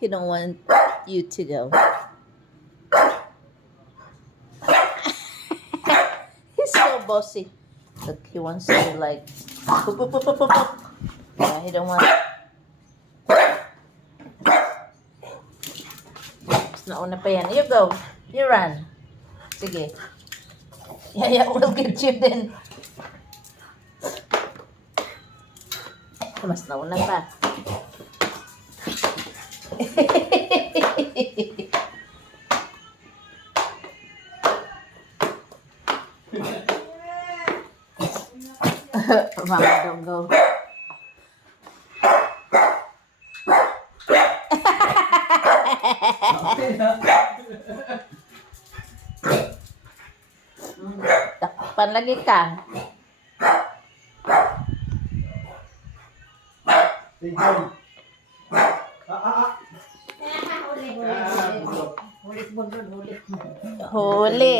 He don't want you to go. He's so bossy. Look, he wants to like poop, poop, poop, poop, poop, poop. Yeah, he don't want. Mas nauna pa yan. You go. You run. Sige. Yeah, we'll get you then. Mas nauna pa. Mama, don't go. Takpan lagi ka. Huli.